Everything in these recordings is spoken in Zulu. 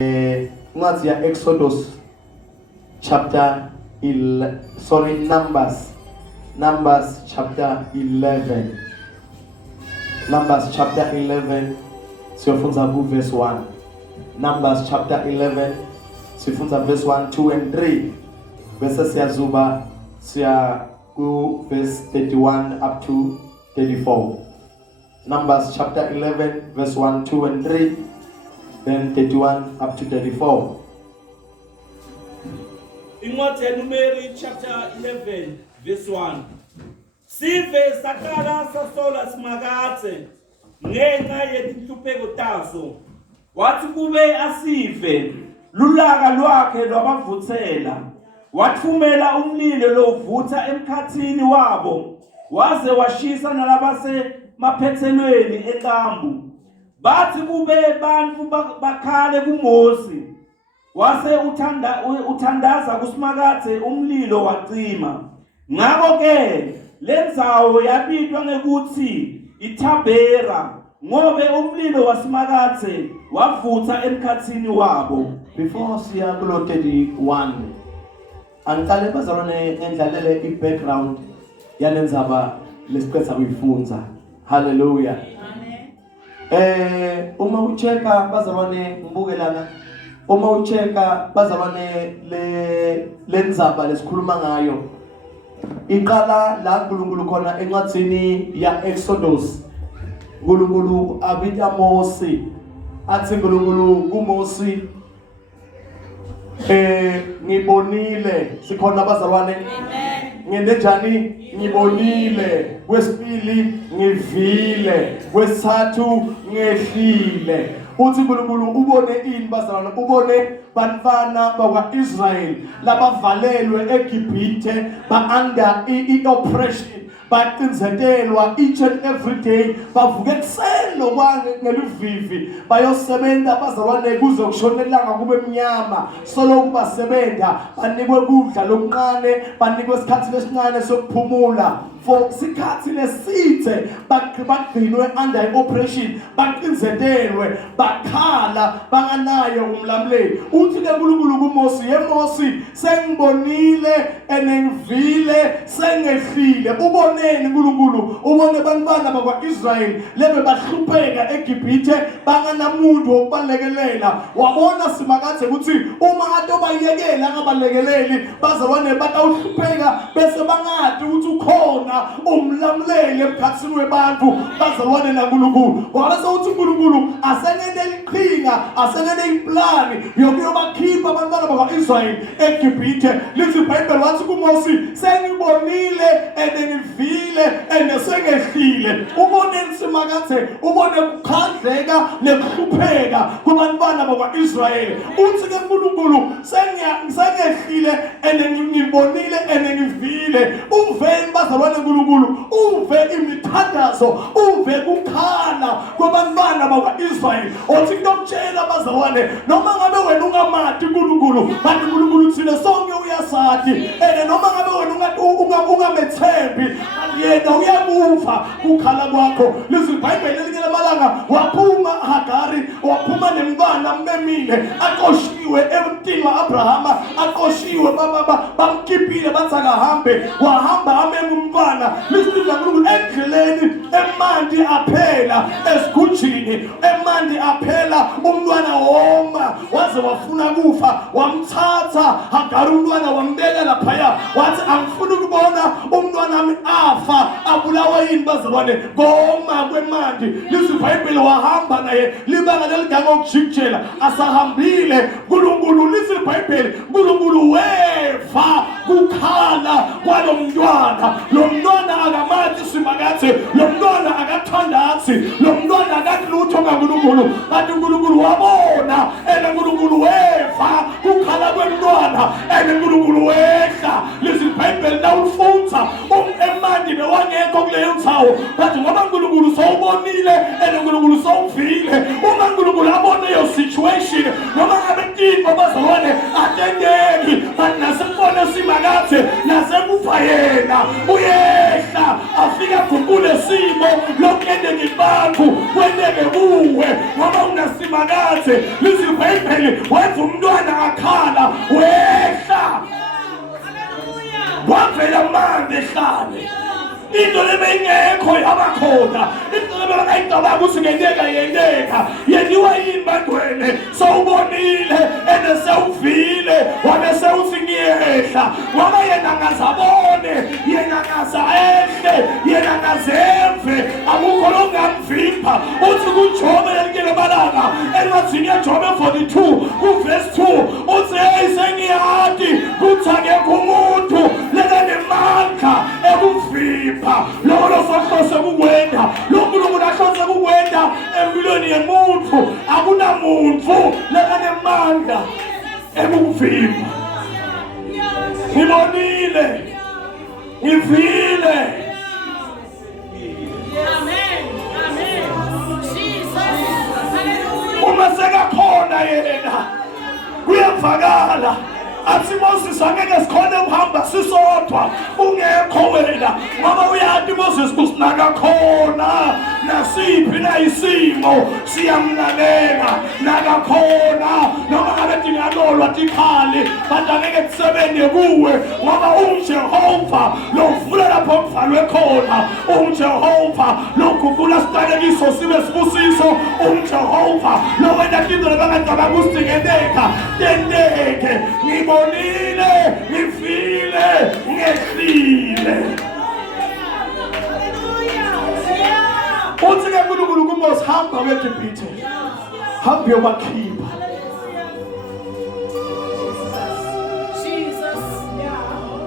What's your Exodus chapter Numbers chapter 11. Numbers chapter 11. Siyofunza verse 1. Numbers chapter 11. Siyofunza verse 1, 2 and 3. Verse siyazuba siya ku verse 31 up to 34. Numbers chapter 11 verse 1, 2 and 3. Then 31 up to 34. In Numeri chapter 11 verse 1. Sive sakala sasola smagate ngenxa yezinhlupheko taso. Wathi kube asive lulaka lwakhe lwabavuthela. Wathumela umlilo lovutha emkhathini wabo. Waze washisa nalabase maphethelweni eqambu. Bathi kube bantu bakhale kuMosi. Wase uthandaza kuSmakathe umlilo wacima. Ngakho ke lendzawo yabitwa ngekuthi iThabera ngobe umlilo waSmakathe wavutha emkhathini wabo. Before siya kulo 31, angicale bazalwane endlalele i-background yalendzaba lesiqeda kuyifunza. Hallelujah. Uma ucheka bazalwane ngibukelana. Uma ucheka bazalwane lendzaba lesikhuluma ngayo. Iqala la uNkulunkulu khona encwadzini ya Exodus. uNkulunkulu abita Mose. Athi uNkulunkulu kuMose ngibonile sikhona bazalwane. Ngendenjani ngibonile, kwesibili ngivile, kwesithathu ngehlile. Uthi uNkulunkulu ubone ini bazalwane? Ubone bantwana bakwa-Israel labavalelwe eGibhithe ba-under i-oppression, baqinzetelwa each and every day, bavuke ekuseni ngeluvivi bayosebenza bazalwane kuze kushonelanga kube mnyama, soloku basebenza, banikwe kudla lokuncane, banikwe isikhathi lesincane sokuphumula. For sikhathi lesithe bagcinwe under i-oppression, baqinzetelwe, bakhala, banganayo umlamleli. Uthi ke uNkulunkulu kuMosi, "Mosi, sengibonile enengivile, sengehlile." Uboneni uNkulunkulu? Ubone bantwana bakwa-Israel lebe bahlupheka eGibhithe, banganamuntu wokubalekelela. Wabona Simakathe ukuthi uma ade bayekela angabalekeleli bazalwane batawuhlupheka bese bangadi ukuthi ukhona umlamleli emkhathini webantu bazalwane naNkulunkulu. Wabese uthi uNkulunkulu asenene iqhinga, asenene iplani yokuyobakhipha abantwana bakwa-Israel eGibhithe. Lithi iBhayibheli wathi kuMosi, "Sengibonile enengivile engesengehlile." Uboneni Simakathe? Ubone ukukhandleka nekuhlupheka kubantwana bakwa-Israel. Uthi ke uNkulunkulu, "Sengehlile enengibonile enengivile." Uveni bazalwane uNkulunkulu? Uve imithandazo, uve ukukhala kwabantwana bakwa-Israel. Othi ngokutshela bazalwane, noma ngabe wena ungamati uNkulunkulu, kanti uNkulunkulu thina sonke uyasathi. Noma ngabe wena ungamethembi, yena uyakuva ukukhala kwakho. Lithi iBhayibheli elinye lamalanga waphuma Hagari, waphuma nemntwana mmemile, aqoshiwe emntini wa-Abrahama, aqoshiwe bamkhiphile bathi akahambe, wahamba amenga umntwana. Lithi uNkulunkulu endleleni emandi aphela esigujini, emandi aphela umntwana woma, waze wafuna kufa, wamthatha Hagari umntwana wambeka laphaya, wathi angifuni ukubona umntwana wami afa abulawa yini bazalwane ngoma kwemandi. Lithi iBhayibheli wahamba naye libanga leliganga ukujikijela, asahambile uNkulunkulu. Lithi iBhayibheli uNkulunkulu weva kukhala kwalo mntwana. Lo mntwana akamathi Simakathe, lo mntwana akathandazi, lo mntwana akathi lutho kaNkulunkulu, kanti uNkulunkulu wabona, uNkulunkulu weva kukhala kwemntwana, uNkulunkulu wehla. Lithi iBhayibheli nawulifunza emandi bewangekho kuleyo nthawo, bathi ngoba uNkulunkulu sowubonile uNkulunkulu sowuvile. Uma uNkulunkulu abone your situation, noma ngabe inkinga bazalwane atendeki, kanti nasekubone Simakathe nasekufa yena uyehla afika aguqule simo lokendeke abantu kwendeke kuwe ngoba unasima simakaze lizibhebheli wenza umntwana akhala wehla wavela manje ehlane into lebengekho yabakhona into lebengayicabanga ukuthi ngenteka yenziwa yini bantwene sawubonile ende sewuvile wabe sewuthi ngiyehla ngoba yena ngazabone yena ngazaehle yena ngazemve akukho longamvimba uthi kuJobe elikele balanga encwadini yaJobe 42 kuverse 2 uthi hey sengiyati kuthi akekho umuntu lekanamandla ekuvimba lokho sohlose kukwenda lonkulunkulu ahlose kukwenda empilweni yemuntu akunamuntu lekanemandla ekuvimba ngibonile ngivile amen Jesus hallelujah uma sekakhona yena kuyavakala athi Moses angeke sikhone ukuhamba sisodwa ungekho wena ngoba uyathi Moses kusinaka khona nasiphi na isimo siyamlalela nakakhona noma ngabe dingalolwa tikhali kanti angeke kusebenze kuwe ngoba uJehova lovula lapho kuvalwe khona uJehova loguqula sitakekiso sibe sibusiso uJehova lowena into lebangacabanga usidingeteka tenteke ngibonile ngifile ngehlile uthi ke uNkulunkulu kuMose hamba kweGibhithe hamba yobakhipha Jesus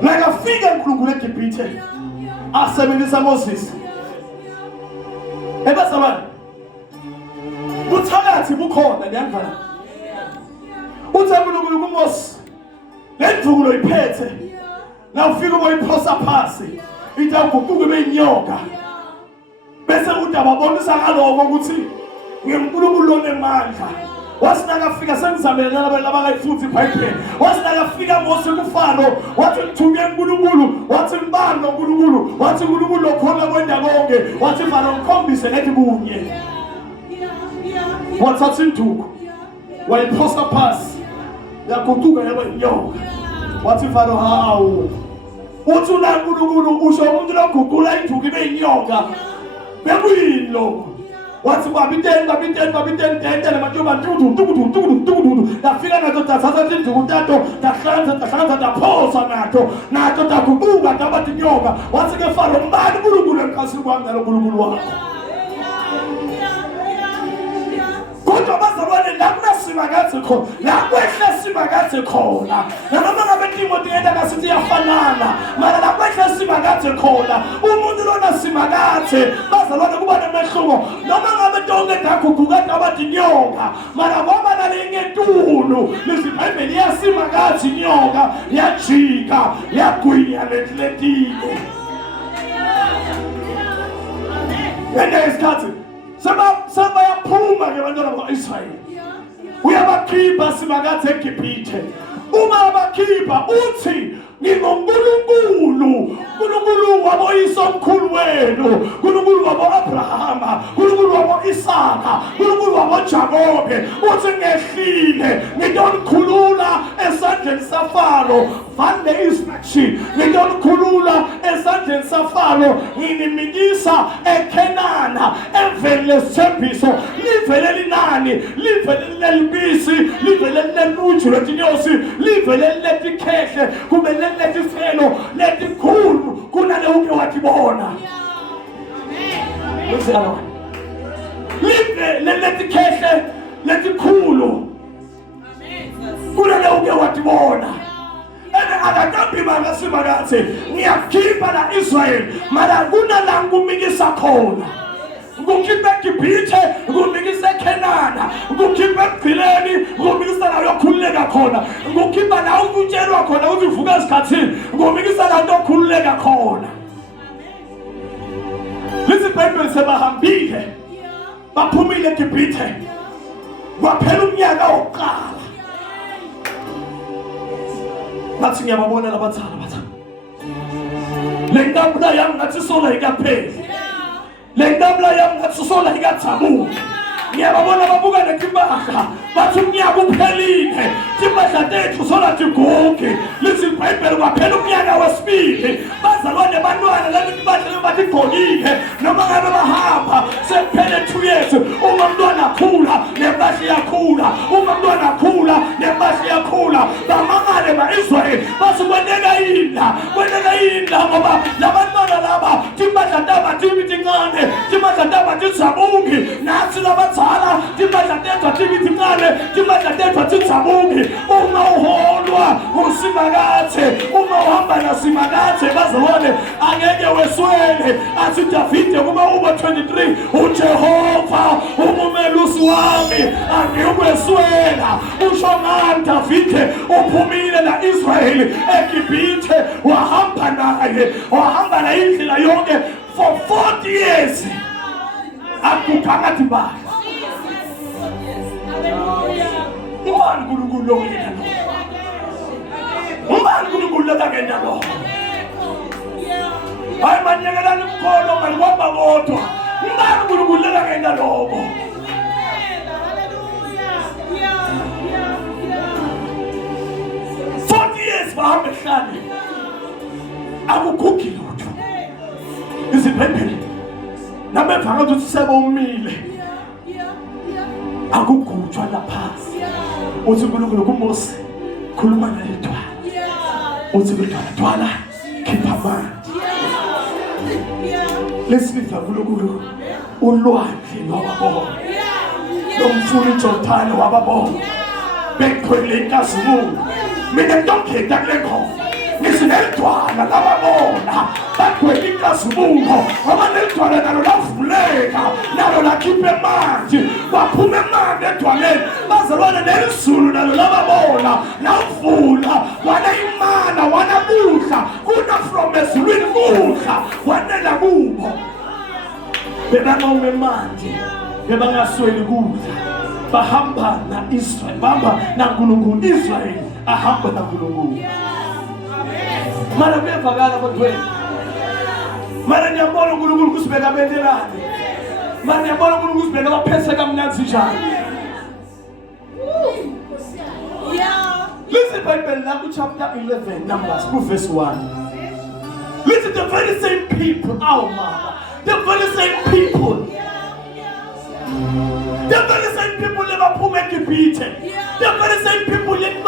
nakafika uNkulunkulu eGibhithe asebenzisa Moses ebazalwane uthakathi bukhona niyangivana uthi uNkulunkulu kuMose lendvukulo iphethe la ufika boyiphosa phasi itaguquke beyinyoka bese udaba bonisa ngaloko ukuthi ngenkulunkulu lonemandla wasinakafika sengizamela nalabo labakayifuthi iBhayibheli wasinakafika Mose kuFaro wathi ngithuke uNkulunkulu wathi ngibani uNkulunkulu wathi uNkulunkulu lokhona kwenda konke wathi Faro ngikhombise lethi kunye wathatha induku wayiphosa phasi yaguquka yaba inyoka wathi Faro hawu uthi uNkulunkulu usho umuntu loguqula induku ibe inyoka bekuyilo wathi babiteni tente lemajoba tudu dafika nato tathatha induku tato tahlanza taphosa nato taguquka tabathi inyoka wathi ke Faro mbani uNkulunkulu emkhasini kwami nalo uNkulunkulu wakho kodwa bazalwane la kunasimakaze khona la kwehla simakaze khona noma ngabe Timothy yena ngasithi yafanana mara la kwehla simakaze khona umuntu lona simakaze bazalwane kuba nemehluko noma ngabe tonke daguquka tabathi inyoka mara ngoba nalengetulu lizibhayibheli yasimakaze inyoka yajika yagwinya letletile yena isikhathi Saba yaphuma ke bantwana bakwa-Israyeli uyabakhipha simakaze eGibhithe uma abakhipha uthi nginguNkulunkulu uNkulunkulu waboyise omkhulu wenu uNkulunkulu wabo-Abrahama uNkulunkulu wabo-Isaka uNkulunkulu wabo-Jakobe uthi ngehlile ngizonikhulula esandleni saFaro vande ismashi ngizonikhulula esandleni saFaro nginimikisa eKhenana emveni lesithembiso livele linani livele lelibisi livele leluju lwetinyosi livele letikhehle kube letiselo letikhulu kunale uke watibona livele letikhehle letikhulu kunale uke watibona akakambi makasimakaze ngiyakhipha la Israyeli mara kunala ngumikisa khona ngukhipha eGibhithe ngumikisa eKhenana ngukhipha eBhileni ngumikisa la yokhululeka khona ngukhipha la ukutshelwa khona ukuthi uvuka esikhathini ngumikisa la into okhululeka khona lizibhayibheli sebahambile baphumile eGibhithe kwaphela umnyaka wokuqala bathi ngiyababona labathana bathana le ntabula yami ngathi sola ikapheli le ntabula yami ngathi sola ikathabuka ngiyababona babuka netimbaha bathi umnyaka uphelile timbaha tethu zona tigugi lithi iBhayibheli kwaphela umnyaka wesibili bazalwane bantwana labo tibadle bathi gqokile noma ngabe bahamba sekuphele 2 years uma umntwana akhula nempahla iyakhula uma umntwana akhula nempahla iyakhula bamangale ba-Israyeli bathi kweneka yini ngoba labantwana laba timpahla taba tibithi ncane timpahla taba titsabuki nathi labadzala timpahla tethu tibithi ncane timpahla tethu titsabuki uma uholwa ngusimakathe uma uhamba nasimakathe bazalwane angeke weswele athi Davide kuma uba 23 uJehova umumelusi wami angikweswela usho ngani Davide uphumile na Israyeli eGibhithe wahamba na indlela yonke for 40 years akuphakathi bakhe ubani uNkulunkulu lo yena ubani uNkulunkulu lo kangena lo hayi manyekelani mkholo malikwamba kodwa ubani uNkulunkulu lo kangena lokho bahamba ehlane akugugi lutho izibhebheli nabevanga ukuthi sebe umile akugujwa laphansi uthi uNkulunkulu kuMose khuluma nalethwa uthi bedwala khipha amanzi lesibidla uNkulunkulu ulwandle lwababona lomfula uJordani wababona bekhwele inkazimulo mina ngidokhetha kule nkhomo ngisinelidwana lababona bagwele inkazimulo ngoba nelidwana nalo lavuleka nalo lakhipha emanzi kwaphuma emanzi edwaneni bazalwane nelizulu nalo lababona lavula wanayimana wanakudla kuna from ezulwini kudla wanela kubo bebanqome emanzi bebangasweli kudla bahamba na Israel bahamba na uNkulunkulu Israel ahamba na uNkulunkulu mara kuyavakala kodweni mara ngiyabona uNkulunkulu kusibeka bendelani mara ngiyabona uNkulunkulu kusibeka baphese kamnyanzi njani listen Bible now chapter 11 Numbers verse 1 listen the very same people the very same people the very same people never put me Gibhithe. The very same people let me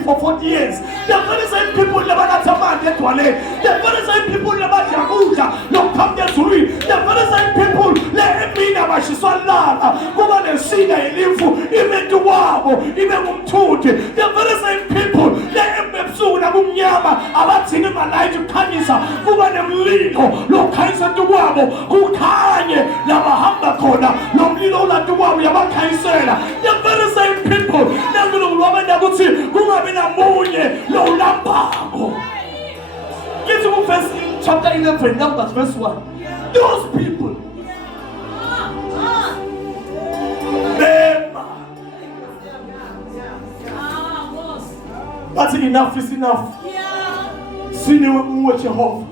for 40 years. The very same people never got a man get toilet. The very same people never jaguja no come there to read. The very same people let me never she saw lava. Go on and see that live even to wabo, even umtuti. The very same people let me soon a munyama about seeing my life to Kanisa. Go on and lead no Kanisa to wabo. Who kanye la mahamba kona. No little like the one we are about Kaisera. The very same people. Now the woman that would say, who have been a moon, no lambago. Let's move first in chapter 11, Numbers, verse 1. Those people. Them. That's enough is enough. Sin you with Jehovah.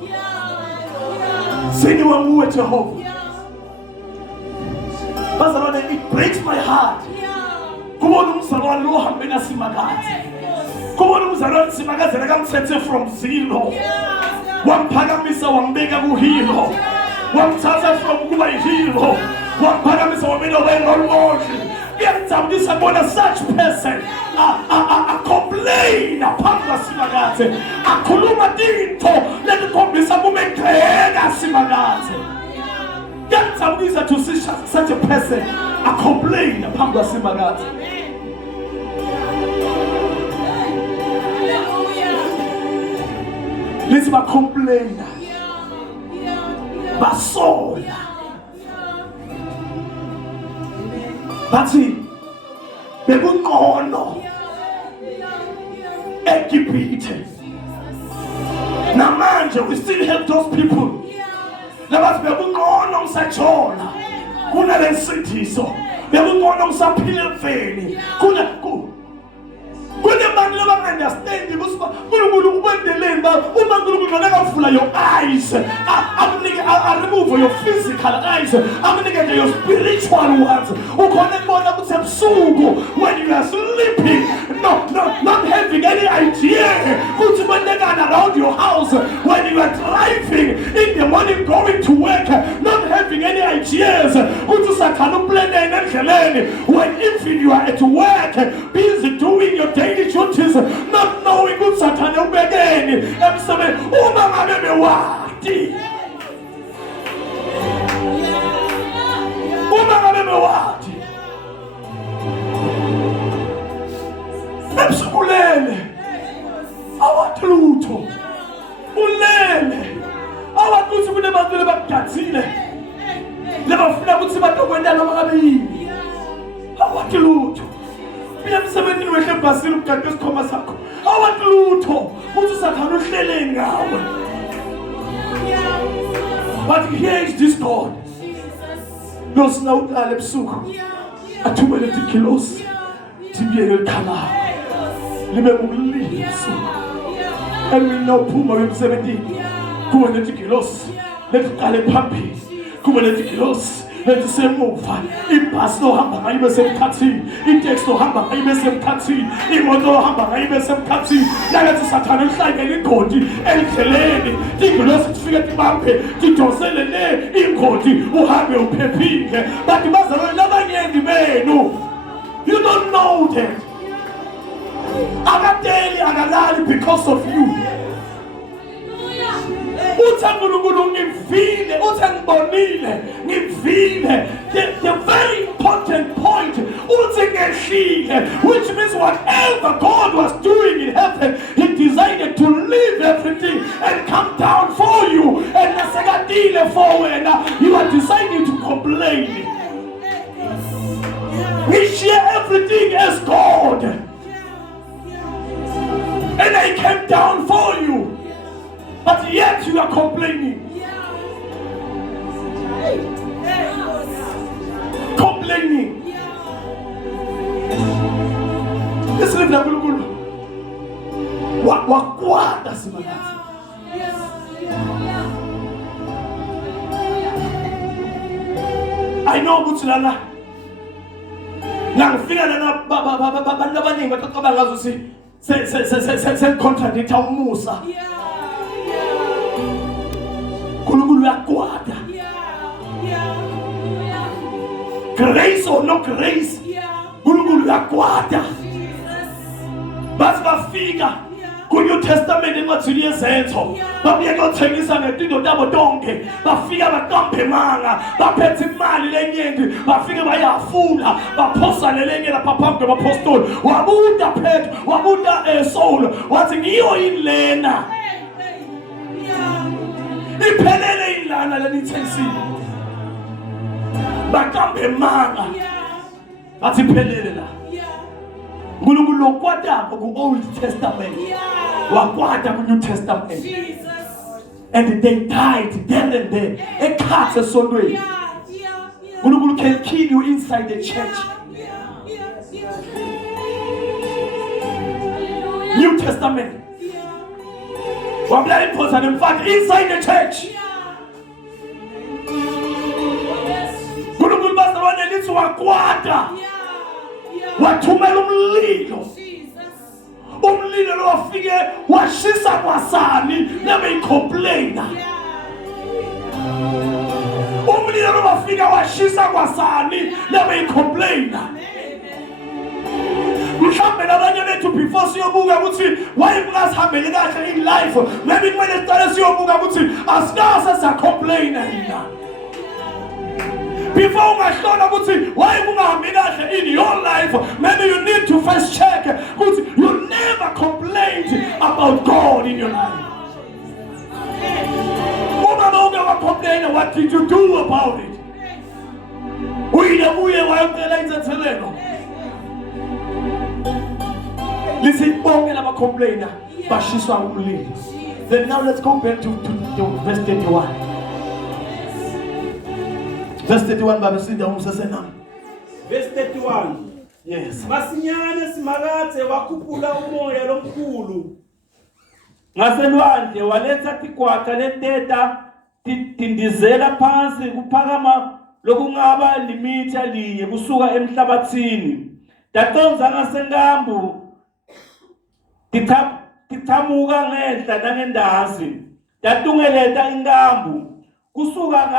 Sin you with Jehovah. It breaks my heart. Come on, Umsalwan lo hambena simagazi. Come on, Umsalwan simagazi nakamthethe from zero. Wamphakamisa wambeka kuhilo. Wamthatha from kuba ihilo. Wamphakamisa wambeka role model. Ngiyakujabulisa bona such person a complain aphambi simagazi. Akhuluma into letikhombisa kumegceka simagazi. To see such a person a complain upon the simagazi. Listen, a complainer, basola, but see, bebukono, Egipte. Namanje, we still help those people. Labas bebukono msachola. Kuna lesithiso bekubona umsaphile emfeni kuna bantu labangaunderstand ukuthi uNkulunkulu ubendeleni ba uma uNkulunkulu akavula your eyes akunike I remove your physical eyes. I'm going to get your spiritual ones. When you are sleeping, not having any idea. Around your house, when you are driving in the morning going to work, not having any ideas. When even you are at work, busy doing your daily duties, not knowing what's happening again. I'm saying, awathlutho ulele awakuthi kunebantu lebagathile lebafuna ukuthi batokwenza noma ngabe yini awathlutho mina emsebenzini wehle ebhasini ukugada isikhoma sakho awathlutho uthi usathana uhlele ngawe. But here is this God losina uqala ebusuku athumele ikilosi tibiyeke likhalayo libe ngulili ebusuku emina uphuma emsebenzini kuwe lethi kilosi lethi qale phambili kuwe lethi kilosi lethi semuva ibhasi lohamba ngayo bese emkhathini iteksi lohamba ngayo bese emkhathini imoto lohamba ngayo bese emkhathini nalethi sathana lihlangene igodi endleleni ikilosi kufika tibambe tidosele le igodi uhambe uphephile bathi bazalwane nabanyengi benu. You don't know that. Akadeli akalali because of you. The very important point, which means whatever God was doing in heaven, He decided to leave everything and come down for you. And you are deciding to complain. We share everything as God. And I came down for you. But yet you are complaining. Complaining. Listen to me. Wakwata simanati. I know Butulala. Now figure that up. Abaningi bataqabanga ukuthi se contradict uMusa. Nkulunkulu uyakwata. Grace or no grace, Nkulunkulu uyakwata. Basi bafika ku New Testament encwadini yezenzo babuye ngothengisa ngezinto zabo donke bafika baqambe manga baphethe imali lenyenti bafike bayafula baphosa lelenye lapha phambi kwabapostoli wabuda Petro wabuda Saul wathi ngiyo yini lena iphelele ilana lenithensile baqambe manga bathi phelele la Nkulunkulu lokwata ku Old Testament wakwata ku New Testament and they died there and there ekhathe esondweni Nkulunkulu can kill you inside the church. New Testament wabula important in fact inside the church Nkulunkulu bazalwane lithi wakwata wathumela umlilo umlilo lo wafike washisa kwasani nabe icomplaina umlilo lo wafike washisa kwasani nabe icomplaina mhlambe nabanye bethu before siyobuka ukuthi why ungasihambele kahle in life maybe kumele siqale siyobuka ukuthi asikase sacomplaina yina before ungahlola ukuthi why ungahambi kahle in your life maybe you need to first check ukuthi you never complained about God in your life. Complain, what did you do about it? Listen, complainer, then now let's go back to verse 31. Verse 31, Bible says Verse 31. Yes. Masinyane simakathe wakupula umoya lomkhulu. Ngaselwandle waletha tikwata leteta tindizela phansi kuphakama lokungaba limitha linye kusuka emhlabathini. Tatonza ngasenkambu tithamuka ngehla nangendazi. Tatungeleta inkambu kusuka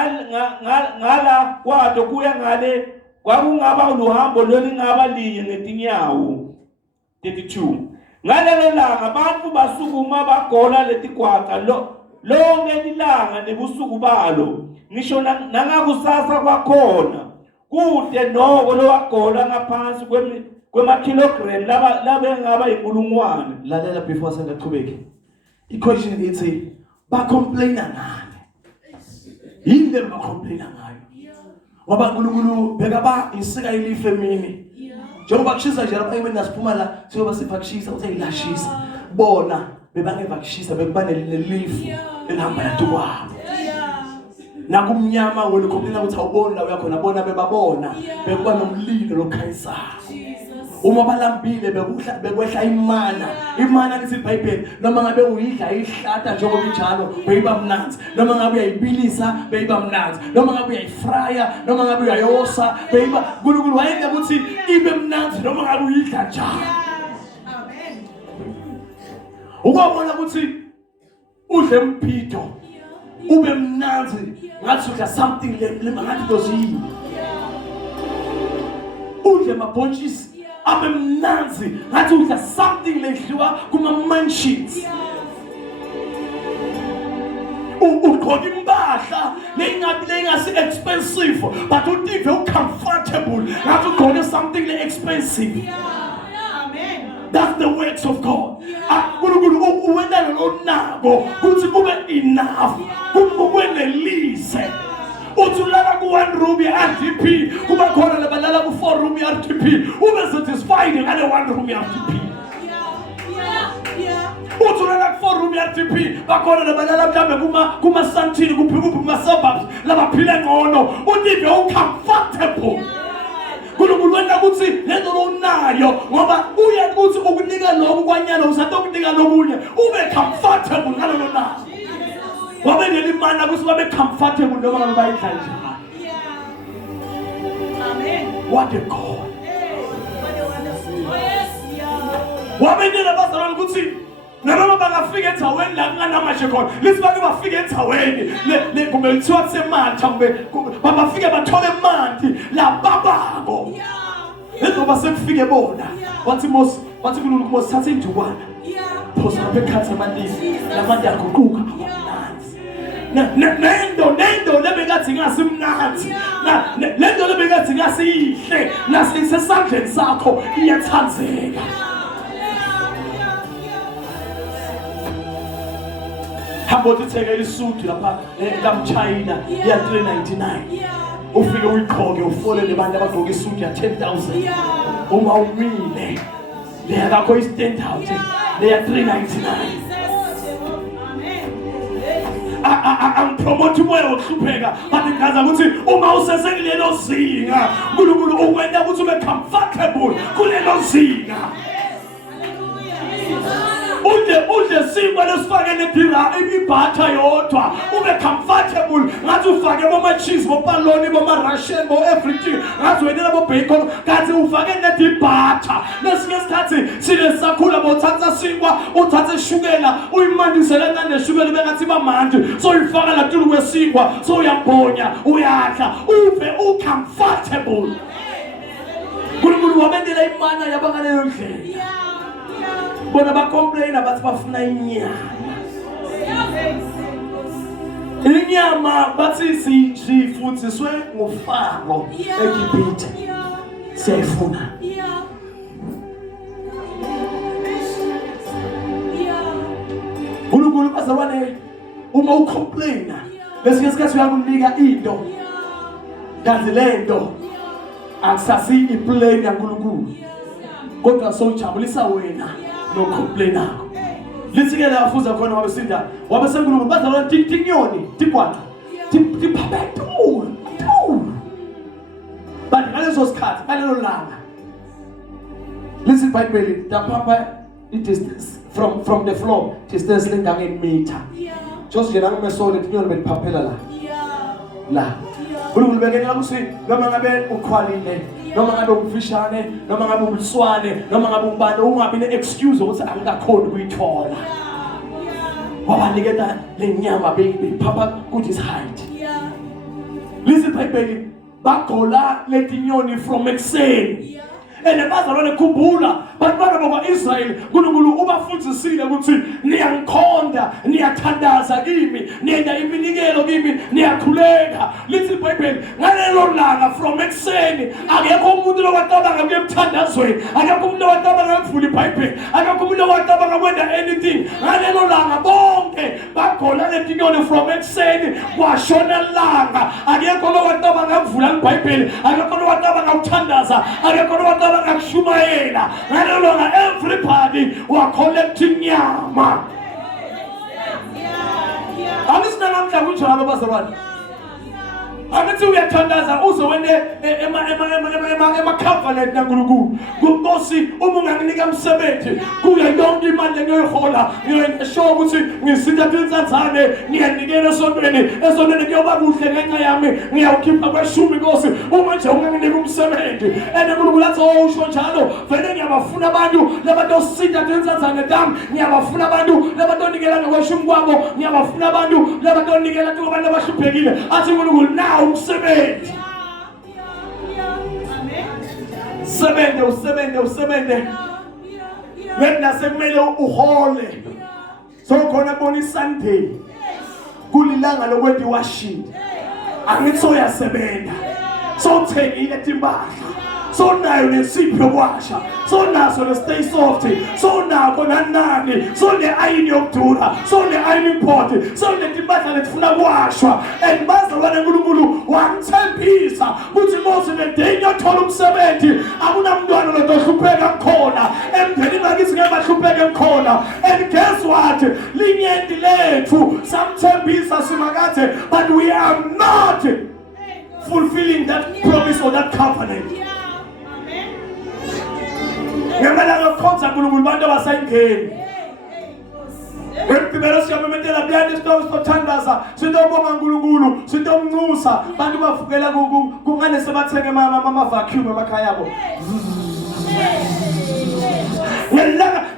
ngala kwato kuya ngale kwakungaba luhambo lolingaba linye ngetinyawo. 32. Ngalelo langa abantu basukuma bagola letikwata lonke ilanga nebusuku balo. Ngisho nangakusasa kwakhona kude noko lowagola ngaphansi kwemakilogram labe ngaba inkulungwane. Lalela before sengaqhubeki. I-question ithi bacomplaina ngani? Yini le bacomplaina ngayo? Ngoba uNkulunkulu bekaba isika ilife emini. Njengoba kushisa nje lapha emini nasiphuma la siyoba siphakishisa uthi ayilashisa. Bona bebangeva kushisa bekuba nelifu elihamba ladukwabo. Nakumnyama wena ukhophela ukuthi awuboni la uyakhona bona bebabona bekuba nomlilo lokhayisa. Uma balambile bekwehla imana lithi iBhayibheli noma ngabe uyidla ihlata njengoba injalo beyiba mnanzi noma ngabe uyayibilisa beyiba mnanzi noma ngabe uyayifrya noma ngabe uyayosa beyiba uNkulunkulu wayenza ukuthi ibe mnanzi noma ngabe uyidla njalo. Amen. Ukubona ukuthi udle impito ube mnanzi ngathi udla something ngathi dozini. Udle mabhontshisi abe mnanzi ngathi udla something ledliwa kuma mansions. Ugqoka impahla lengasi expensive but utive ucomfortable ngathi ugqoke something le expensive. Amen. That's the works of God. uNkulunkulu uwena lo nabo kuthi kube enough kubwenelise. Uthi ulala ku1 room ye-RDP kuba khona labalala ku4 room ye-RDP ube satisfied ngale 1 room ye-RDP. Uthi ulala ku4 room ye-RDP bakhona labalala mhlambe kuma-santini kuphi kuma-suburbs labaphile ngcono uthi ucomfortable. uNkulunkulu wena kuthi lento lonayo ngoba uya kuthi ukunika lokho kwanyana usathe ukunika lokunye ube comfortable ngalo lonayo. Wabenela imana ukuthi babe comfortable noma ngabe bayidla njani. Amen. What a God. What a wonderful. Oh yes. Wabenela bazalwane ukuthi noma bangafika endaweni la kunganamaje khona lithi bake bafike endaweni le kumbe kuthiwa kusematha kumbe bafike bathole emanti la babako. Njengoba sekufike bona wathi uNkulunkulu Mose thatha indukwana phosa lapha ekhatha amanzi lamanti aguquka nendo lebekathi ngasimnanzi lento lebekathi ngasihle nasisesandleni sakho iyathandzeka. Hamba uthenge isudu lapha eMchina ya 399 ufike uyigqoke ufole lebantu abagqoka isudu ya 10,000 uma umile le yakho istand out le ya 399. Promote umoya wokuhlupheka but ngaza ukuthi uma usesekulelo zinga uNkulunkulu ukwenda ukuthi ube comfortable kulelo zinga. Uje simba lesifake nedira ibhatha yodwa ube comfortable ngathi ufake boma cheese bopaloni boma russian bo everything ngathi wedela bo bacon kanti ufake nedibhatha lesinye isikhathi sile sakhula bothatha sinkwa uthathe ishukela uyimandisele kancane ishukela bengathi bamanje so uyifaka la tulu kwesinkwa so uyabhonya uyadla ube ucomfortable. uNkulunkulu wabendela imana yabangaleyo ndlela. Bona bacomplaina bathi bafuna inyama bathi sifutsiswe ngofaro eGibhithe siyayifuna. uNkulunkulu bazalwane uma ucomplaina lesinye isikhathi uyakunika into kanti lento akusasi iplane yaNkulunkulu kodwa sowujabulisa wena no complain akho. Lithi ke la afuza khona wabesinda wabesenkulunkulu bazalwane tinyoni tikwatha tiphapetu but ngaleso sikhathi ngalelo langa lithi iBhayibheli tapapa it is from the floor distance lengange meter Just nje nangimeso letinyoni betiphaphela la. La. UNkulunkulu bekenela ukuthi noma ngabe ukhwalile, noma ngabe umfishane, noma ngabe umswane, noma ngabe umbane ungabi ne-excuse ukuthi angikakhoni ukuyithola. Wabaniketa lenyama beyiphapha kuthi hide. Listen baby, bagola letinyoni from ekuseni. And bazalwane khumbula bantwana bakwa-Israyeli uNkulunkulu ubafundisile ukuthi niyangikhonda, niyathandaza kimi, niyenza iminikelo kimi, niyakhuleka. Lithi iBhayibheli ngalelo langa from ekuseni akekho umuntu lowacabanga kuye emthandazweni, akekho umuntu lowacabanga ukuvula iBhayibheli, akekho umuntu lowacabanga ukwenza anything. Ngalelo langa bonke bagola letinyoni from ekuseni kwashona langa. Akekho lowacabanga ukuvula iBhayibheli, akekho lowacabanga ukuthandaza, akekho lowacabanga kushumayela. Everybody were collecting nyama. Angisina namhla kunjalo bazalwane. Angithi uyathandaza uzowene ema-covenant naNkulunkulu. Nkosi uma unganginika umsebenzi kuyo yonke imali engiyoyihola ngiyoyisho ukuthi ngisithatha insanzane ngiyanikela esontweni kuyoba kuhle ngenxa yami ngiyawukhipha kweshumi Nkosi uma nje unganginika umsebenzi. And uNkulunkulu athi usho njalo vele ngiyabafuna abantu labatosithatha insanzane dam, ngiyabafuna abantu labatonikela ngokweshumi kwabo, ngiyabafuna abantu labatonikela kubantu abahluphekile. Athi uNkulunkulu now umsebenzi. Usebenze. Wena sekumele uhole. So khona bona Sunday. Kulilanga lokwenza iwashing. Angithi soyasebenza. So uthengile timpahla. So nayo nesipho yokwasha. So naso le stay soft. So nakho nanani. So le ayini yokudura. So le ayini pot. So le timpahla letifuna kwashwa. And bazalwane uNkulunkulu wamthembisa ukuthi Mose le day yothola umsebenzi akunamntwana lotohlupheka khona. Emndeni bakithi ngeke bahlupheke khona. And guess what? Linyenti lethu samthembisa simakade, but we are not fulfilling that promise or that covenant. Ngemela ngokhonza uNkulunkulu bantu abasayingeni. Ngempela siyamemetela beyond isitoko sithandaza, sitobonga uNkulunkulu, sitomncusa, bantu bavukela kungane sebathenge ama vacuum emakhaya yabo.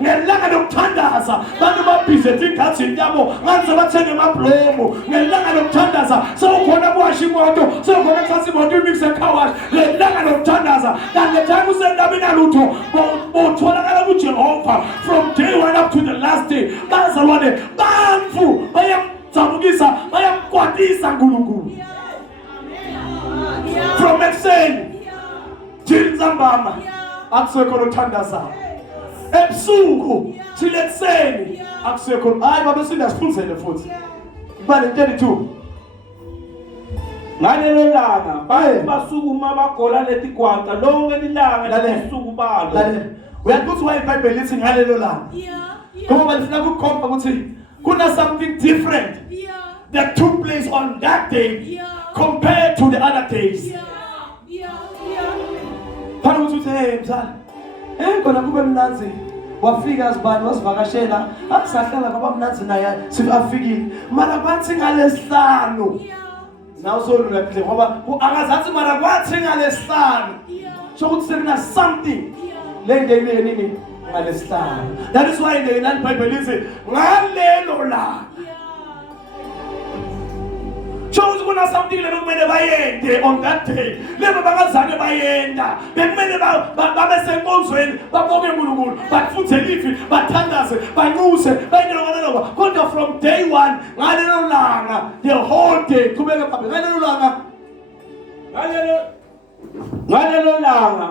Ngelanga lokuthandaza bantu babhizethe ingathi yabo ngaze bathenge amablomo. Ngelanga lokuthandaza sewukhona kuwasha imoto, sewukhona kuthatha imoto imixe car wash. Ngelanga lokuthandaza kanti time usendabeni yalutho botholakala kuJehova from day 1 up to the last day. Bazalwane bantu bayamjabulisa, bayamkwatisa uNkulunkulu from ekuseni till ntambama. Akusekho lokuthandaza ebusuku till ekuseni akusekho. Hayi babe sindasiphunzele futhi ibale 32 ngalelo langa basukuma bagola letigwata lonke lilanga lesuku balo. Uyakuthi why iBhayibheli lithi ngalelo langa? Ngoba balifuna ukukhomba ukuthi kuna something different that took place on that day compared to the other days. Phana ukuthi hey mzala khona kube mnanzi wafika azibani wasivakashela akusahlala ngoba mnanzi naye sifafikile mara kwathi ngalesihlanu nawo solula kahle ngoba akazathi mara kwathi ngalesihlanu so ukuthi sekuna something lende ile nini ngalesihlanu. That is why in the Bible lithi ngalelo la chose kuna something lebekumele bayende on that day. Lebo bangazange bayenda bekumele babe senkonzweni babonge uNkulunkulu bafuthele ifi bathandaze banxuse bayindokanelwa kodwa from day 1 ngalelo langa the whole day kubeke phambi ngalelo langa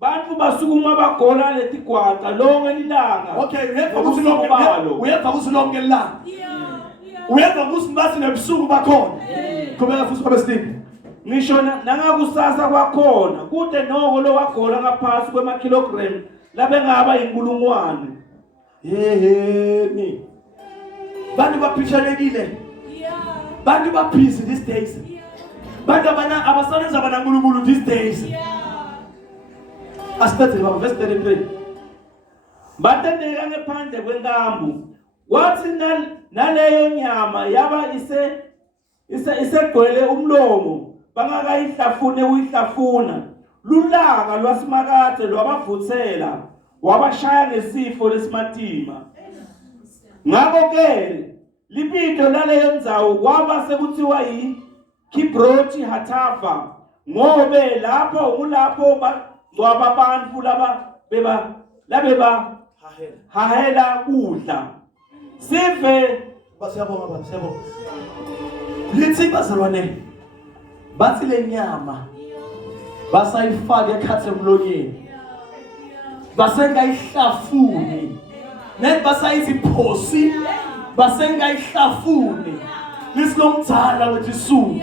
bantu basukuma bagola letigwata lonke lilanga. Okay, uyeva ukuthi lonke lilanga. Uyeva ukuthi bathi nebusuku bakhona. Kubeka futhi kwabesini. Ngisho nangakusasa kwakhona kude noko lo wagola ngaphansi kwemakilogram labengaba inkulungwane. Yeheni. Bantu baphishanekile. Bantu busy these days. Bantu abasebenza banaNkulunkulu these days. Asiphethe baba verse 33. Batendeka ngephandle kwenkambu wathi naleyo nyama yaba isegcwele umlomo bangakayihlafune uyihlafuna lulanga lwasimakade lwabavuthela wabashaya ngesifo lesimatima. Ngakho ke libizo laleyo ndzawo kwaba sekuthiwa Kibrothi Hatava ngobe lapho kulapho bangcwaba abantu laba hahela kudla. Sive basiyabonga baba siyabonga. Lithi bazalwane bathi le nyama basayifaka ekhathe emlonyeni basengayihlafuni net basayithi phosi basengayihlafuni lisilomdzala wethi su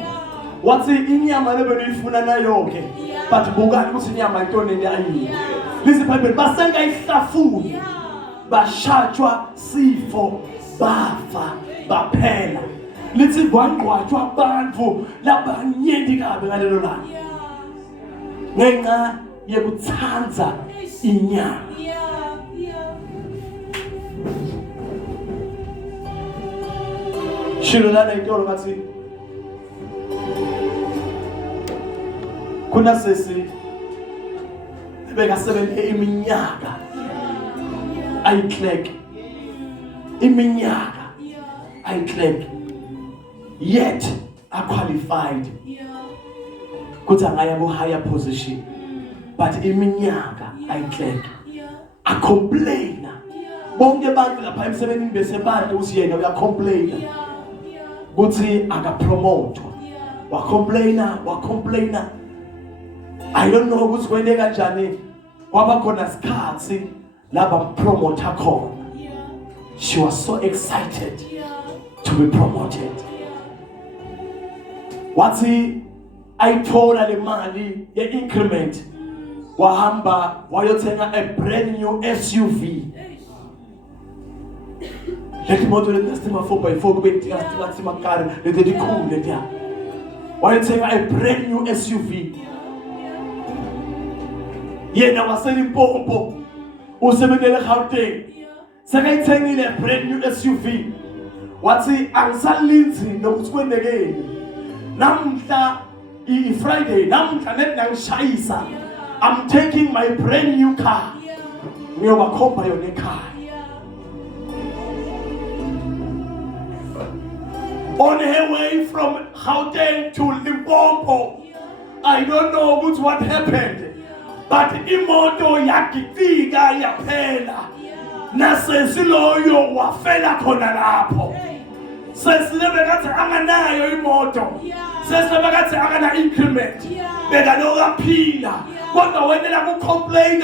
wathi inyama lebeluyifuna nayo ke but bukani ukuthi inyama intoni ayini lisi bible basengayihlafuni bashajwa sifo bafa baphela lithi kwangqwatshwa abantu labanyenti kabe ngalelo langa ngenxa yekutsanza inyama. Shilo lana itolo ngathi kuna sesi bekasebenze iminyaka ayiclek iminyaka ayiclek yet are qualified kuthi angaya ku higher position but iminyaka ayiclek a complain bonke abantu lapha emsebenzini bese bantu uthi yena uya complain kuthi aka promote wa complainer I don't know ukuthi kwende kanjani kwaba khona isikhathi laba promote khona. She was so excited to be promoted. Wathi ayithola le mali ye increment wahamba wayothenga a brand new SUV. Leti moto leti stima 4x4 kube tingathi makari leti dikhulu leti. Wayothenga a brand new SUV. Yena waselimpompo usebenzele Gauteng sekayithengile a brand new SUV wathi angisalinzi nokuthi kwendekeni namhla Friday namhla nangishayisa I'm taking my brand new car ngiyobakhomba yona ekhaya on her way from Gauteng to Limpopo. I don't know what happened. But imoto yakifika yaphela nasesiloyo wafela khona lapho sesilebekathi anganayo imoto sesilebekathi angana increment bekalokaphila kodwa wena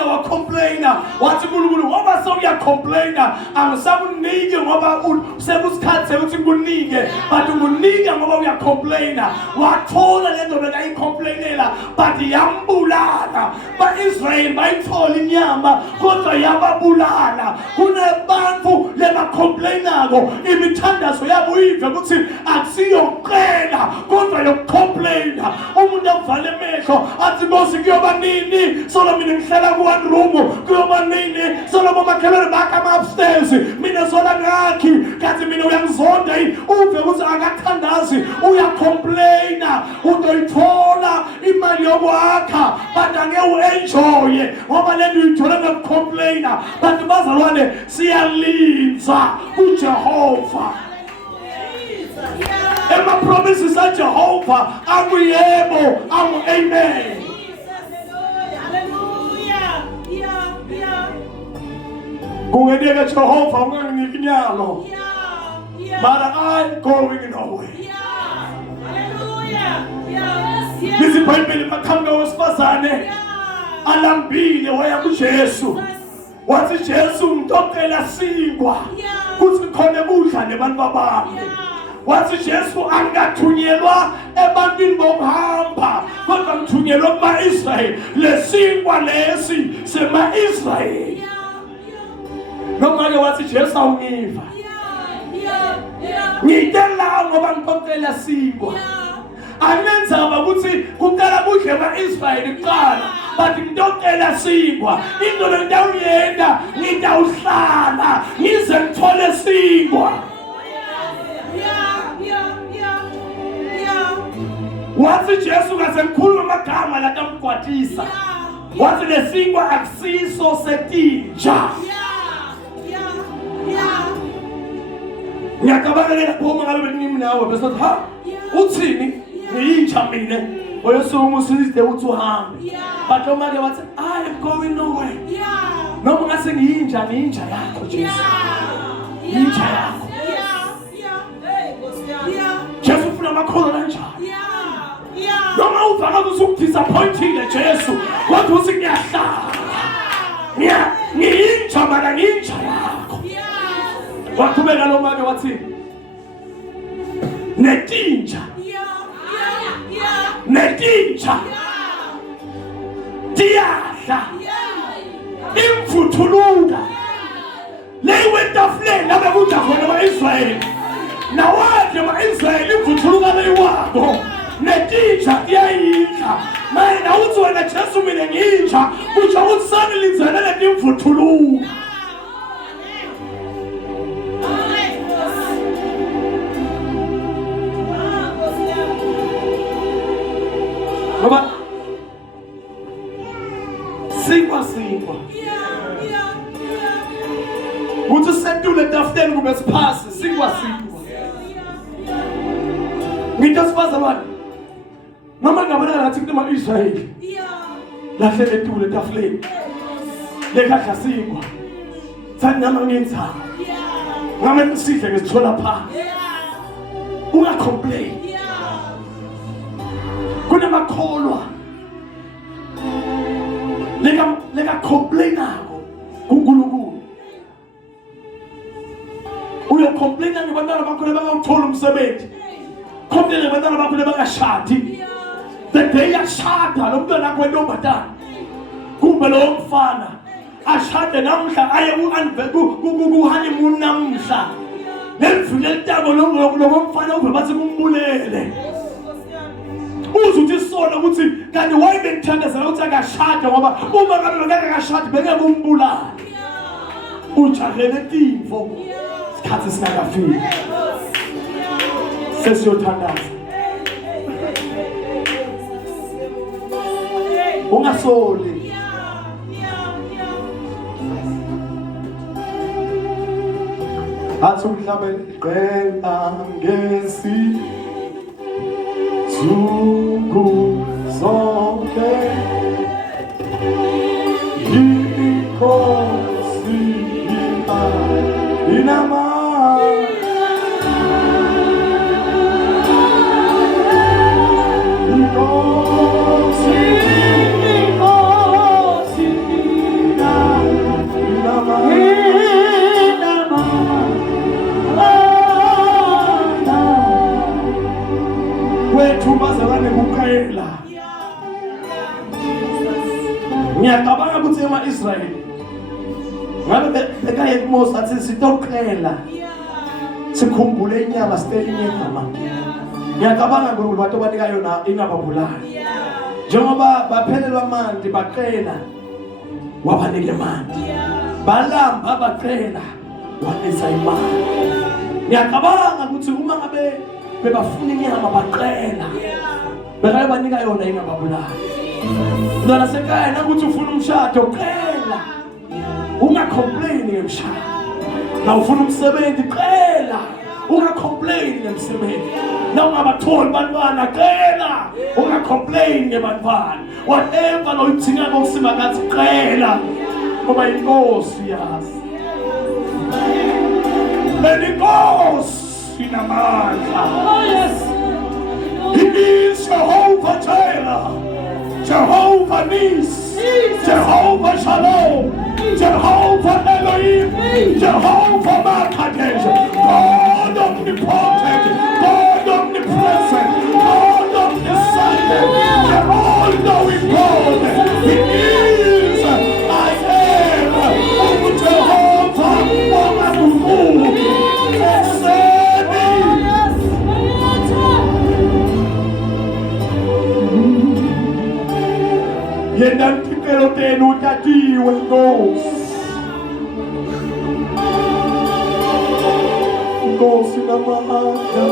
wa-complainer wathi uNkulunkulu ngoba sewuyacomplainer angisakunike ngoba sekusikhathi ukuthi ngikunike but ungunike ngoba uyacomplainer wathola lento bekayicomplainela but yambulala ba-Israyeli bayithola inyama kodwa yababulala kunebantu lebacomplainako imithandazo yabo uyive ukuthi akusiyokuqela kodwa yokucomplaina umuntu avale emehlo athi Nkosi kuyoba nini solo mina ngihlala ku-one room kuyoba nini solo bomakhelwane bakama upstairs mina sola ngakhi kathi mina uyangizonda uve ukuthi akathandazi uyacomplaina utoyithola imali yokwakha but angeke u-enjoye ngoba lento uyithola ngokukhomplayina but bazalwane siyalinza kuJehova. Ema promises of Jehovah akuyebo amen. Kungedeka Jehovah unganginiki inyalo but I'm going nowhere. Lizwi iBhayibheli makhamba wesifazane alambile waya kuJesu wathi Jesu ngitocela singwa kuthi khona kudla nebantu babami. Wathi Jesu angathunyelwa ebantwini bokuhamba kodwa ngithunyelwa kuma-Israyeli lesingwa lesi sema-Israyeli. Noma-ke wathi Jesu awungiva ngiyitela ngoba ngitocela singwa anenzaba ukuthi kuqala kudle ema-Israyeli kuqala but ngitocela singwa into le ngitawuyenza ngitawuhlala ngize ngithole singwa sinkwa. Wathi Jesu ngasemkhuluma amagama latamkwatisa. Wathi lesinkwa akusiso setinja. Ngiyakabangela phoma ngabe benimi nawe bese ha uthini ngiyinja mina oyosuma usizide uthi uhambe. But omake wathi I am going nowhere. Noma ngase ngiyinja yakho Jesu. Yinja yakho. Jesu ufuna amakhono kanjani? Noma uvanga usukudisappointile Jesu, wathi uthi ngiyahlala. Ngiyinja mana ngiyinja yakho. Wathubeka lo make wathi netinja. Netinja. Tiyadla. Imvuthuluka. Leyiwe etafuleni lapha kudla khona ama-Israyeli. Nawadle ama-Israyeli imvuthuluka leyiwabo. Netinja tiyayidla. Manje awuthi wena Jesu mina ngiyinja, utsho ukuthi sangilizele leti imvuthuluka. Ngoba sinkwa uthi setule etafuleni kube siphasi sinkwa ngito sibaza abantu noma ngabona ngathi kutima Israyeli lahle letule etafuleni lekadla sinkwa sathi nama ngenzanga ngame sidle ngisithola phansi ungacomplain kunamakholwa leka complainako kuNkulunkulu. Uyocomplaina ngabantwana bakho lebangawuthola umsebenzi. Complain ngabantwana bakho lebangashadi. The day yashada lo mntwana wakho wentombazana kumbe lo mfana ashade namhla aye ku-honeymoon namhla lelivile litabo lo mfana ube bathi kumbulele. Uzuthi isona ukuthi kanti wayebengithandazela ukuthi akashada ngoba uma ngabe ngeke akashada bengeke umbulala. Ujahele timvo isikhathi singakafiki. Sesiyothandaza. Ungasoli. Athi umhlaba qela ngesi Zungu zonke Inkosi inama Inkosi inama wethu bazalwane kuqela. Ngiyacabanga ukuthi ema-Israyeli ngabe bekaye kuMose athi sitoqela sikhumbule inyama sitele inyama. Ngiyacabanga ngokuthi abantu banika yona ingababulali njengoba baphelelwa amanzi baqela wabanike amanzi, balamba baqela wanisa imali. Ngiyacabanga ukuthi uma ngabe bebafuna inyama baqela bekaye banika yona ingababulali. Ndana sekhaya nakuthi ufuna umshado qela, ungacomplain ngemshado. Na ufuna umsebenzi qela, ungacomplain ngemsebenzi. Na ungabatholi bantwana qela, ungacomplain ngebantwana. Whatever lo idinga ngokusima ngathi qela ngoba inkosi yazi. Inkosi inamandla. Oh yes. He is Jehovah Jireh, Jehovah Nis, Jehovah Shalom, Jehovah Elohim, Jehovah Makadesh, God omnipotent, God omnipresent, God omniscient, the all-knowing God. He is, I am, Jehovah Omnipotent. Yenda mtikelo tenu utatiwe Nkosi. Nkosi namandla